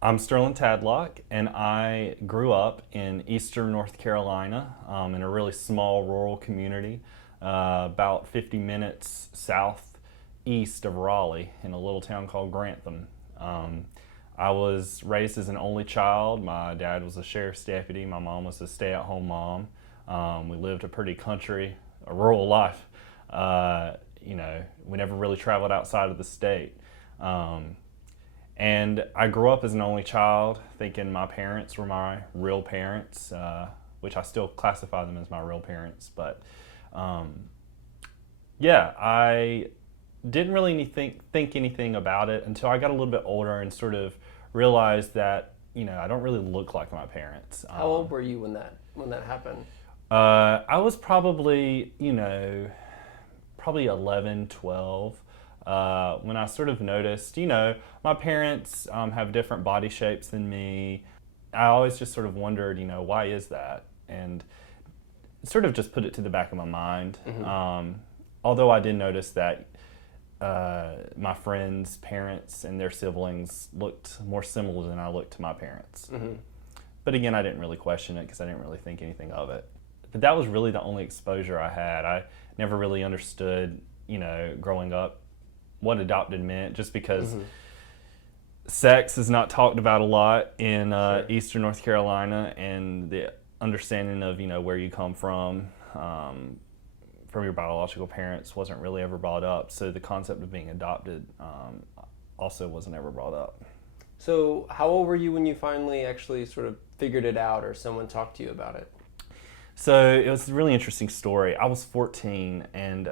I'm Sterling Tadlock, and I grew up in eastern North Carolina in a really small rural community, about 50 minutes southeast of Raleigh in a little town called Grantham. Um, I was raised as an only child. My dad was a sheriff's deputy, my mom was a stay at home mom. We lived a rural life. We never really traveled outside of the state. Um, and I grew up as an only child, thinking my parents were my real parents, which I still classify them as my real parents. But um, yeah, I didn't really think anything about it until I got a little bit older and sort of realized that I don't really look like my parents. How old were you when that happened? I was probably probably 11, 12, when I sort of noticed, my parents have different body shapes than me. I always just sort of wondered, why is that? And sort of just put it to the back of my mind. Although I did notice that my friends' parents and their siblings looked more similar than I looked to my parents. But again, I didn't really question it because I didn't really think anything of it. But that was really the only exposure I had. I never really understood, growing up, what adopted meant, just because sex is not talked about a lot in Sure. eastern North Carolina, and the understanding of where you come from your biological parents wasn't really ever brought up. So the concept of being adopted also wasn't ever brought up. So, how old were you when you finally actually sort of figured it out, or someone talked to you about it? So it was a really interesting story. I was 14, and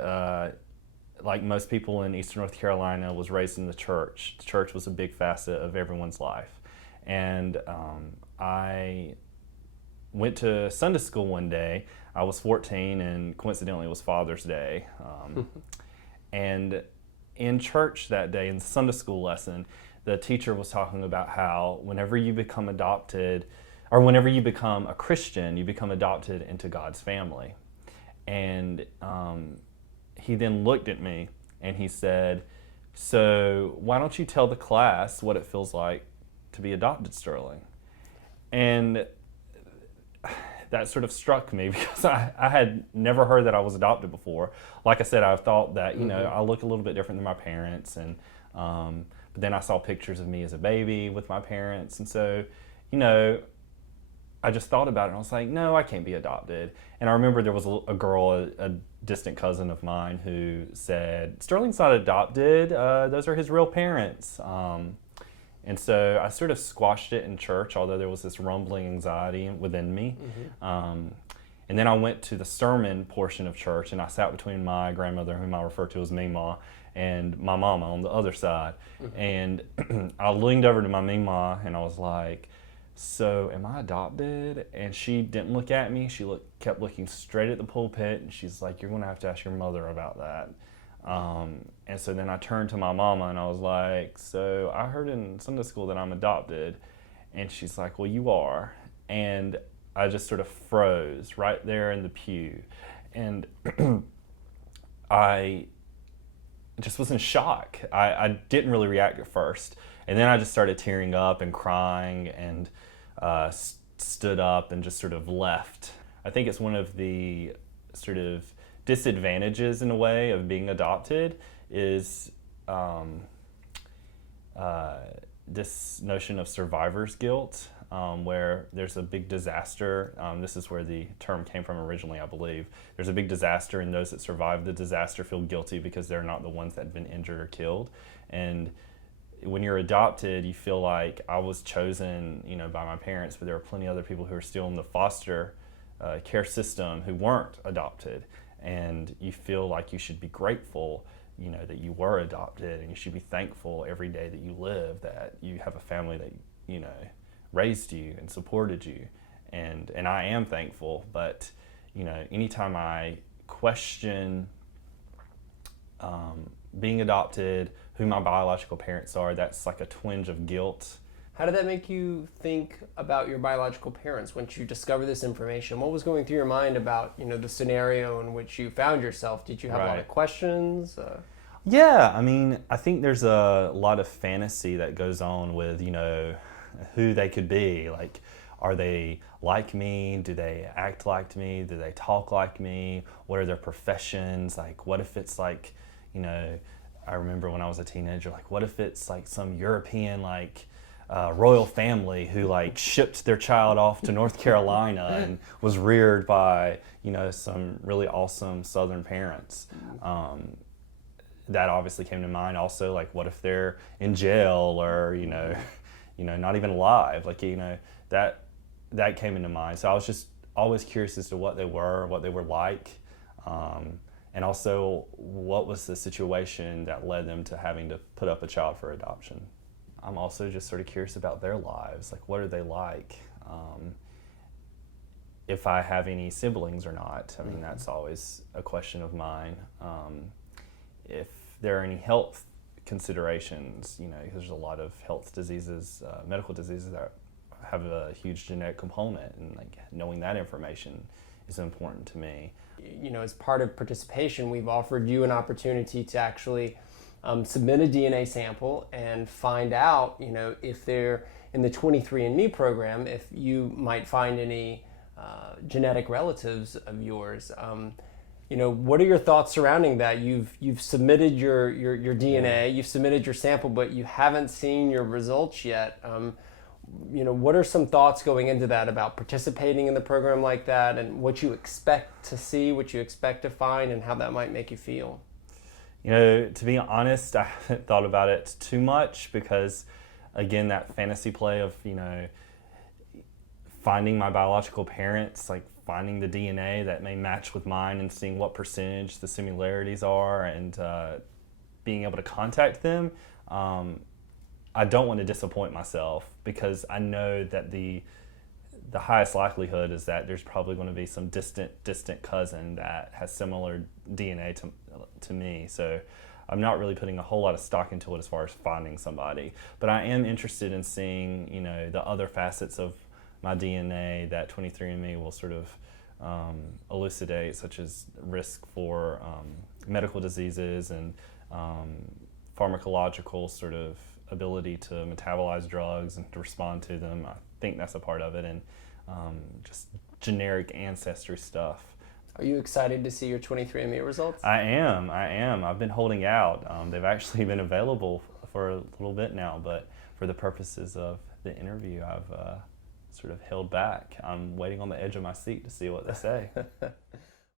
like most people in Eastern North Carolina, was raised in the church. The church was a big facet of everyone's life. And I went to Sunday school one day. I was 14, and coincidentally it was Father's Day. And in church that day, in the Sunday school lesson, the teacher was talking about how whenever you become adopted, or whenever you become a Christian, you become adopted into God's family. And he then looked at me and he said, "So why don't you tell the class what it feels like to be adopted, Sterling?" And that sort of struck me because I had never heard that I was adopted before. Like I said, I've thought that, I look a little bit different than my parents. And but then I saw pictures of me as a baby with my parents. And so, I just thought about it and I was like, no, I can't be adopted. And I remember there was a girl, a distant cousin of mine, who said, "Sterling's not adopted, those are his real parents." And so I sort of squashed it in church, although there was this rumbling anxiety within me. And then I went to the sermon portion of church, and I sat between my grandmother, whom I refer to as Meemaw, and my mama on the other side. And I leaned over to my Meemaw and I was like, "So am I adopted?" And she didn't look at me. She kept looking straight at the pulpit, and she's like, "You're going to have to ask your mother about that." And so then I turned to my mama and I was like, "So I heard in Sunday school that I'm adopted." And she's like, "Well, you are." And I just sort of froze right there in the pew. And I just was in shock. I didn't really react at first. And then I just started tearing up and crying, and stood up and just sort of left. I think it's one of the sort of disadvantages, in a way, of being adopted is this notion of survivor's guilt, where there's a big disaster. This is where the term came from originally, I believe. There's a big disaster, and those that survive the disaster feel guilty because they're not the ones that have been injured or killed. And when you're adopted, you feel like I was chosen, by my parents, but there are plenty of other people who are still in the foster care system who weren't adopted. And you feel like you should be grateful, that you were adopted, and you should be thankful every day that you live, that you have a family that, raised you and supported you. And I am thankful, but, anytime I question being adopted, who my biological parents are, that's like a twinge of guilt. How did that make you think about your biological parents once you discovered this information? What was going through your mind about, the scenario in which you found yourself? Did you have a lot of questions? Yeah, I mean, I think there's a lot of fantasy that goes on with, who they could be. Like, are they like me? Do they act like me? Do they talk like me? What are their professions? Like, what if it's like, you know, I remember when I was a teenager, like, what if it's like some European, like, royal family who like shipped their child off to North Carolina and was reared by, you know, some really awesome Southern parents. That obviously came to mind. Also, like, what if they're in jail or, you know, not even alive? Like, you know, that came into mind. So I was just always curious as to what they were like, and also what was the situation that led them to having to put up a child for adoption. I'm also just sort of curious about their lives. Like, what are they like? If I have any siblings or not. I mean, that's always a question of mine. If there are any health considerations, you know, because there's a lot of health diseases, medical diseases that have a huge genetic component, and like knowing that information is important to me. You know, as part of participation, we've offered you an opportunity to actually submit a DNA sample and find out, you know, if they're in the 23andMe program, if you might find any genetic relatives of yours. You know, what are your thoughts surrounding that? You've submitted your DNA, you've submitted your sample, but you haven't seen your results yet. You know, what are some thoughts going into that about participating in the program like that, and what you expect to see, what you expect to find, and how that might make you feel? You know, to be honest, I haven't thought about it too much because, again, that fantasy play of, you know, finding my biological parents, like finding the DNA that may match with mine and seeing what percentage the similarities are, and being able to contact them. I don't want to disappoint myself because I know that the highest likelihood is that there's probably going to be some distant cousin that has similar DNA to me. So I'm not really putting a whole lot of stock into it as far as finding somebody. But I am interested in seeing, you know, the other facets of my DNA that 23andMe will sort of elucidate, such as risk for medical diseases and pharmacological sort of ability to metabolize drugs and to respond to them. I think that's a part of it, and just generic ancestry stuff. Are you excited to see your 23andMe results? I am. I've been holding out. They've actually been available for a little bit now, but for the purposes of the interview, I've sort of held back. I'm waiting on the edge of my seat to see what they say.